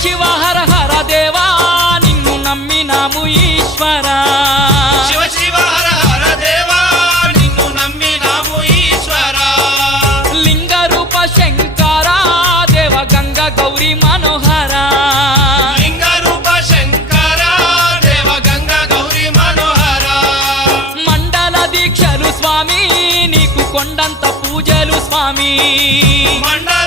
శివ హర హర దేవా నిన్ను నమ్మినాము ఈశ్వరా శివ శివ హర హర దేవా నిన్ను నమ్మినాము ఈశ్వరా లింగ రూప శంకర దేవ గంగ గౌరీ మనోహర లింగ రూప శంకర దేవ గంగ గౌరీ మనోహర మండల దీక్షలు స్వామి నీకు కొండంత పూజలు స్వామి మండల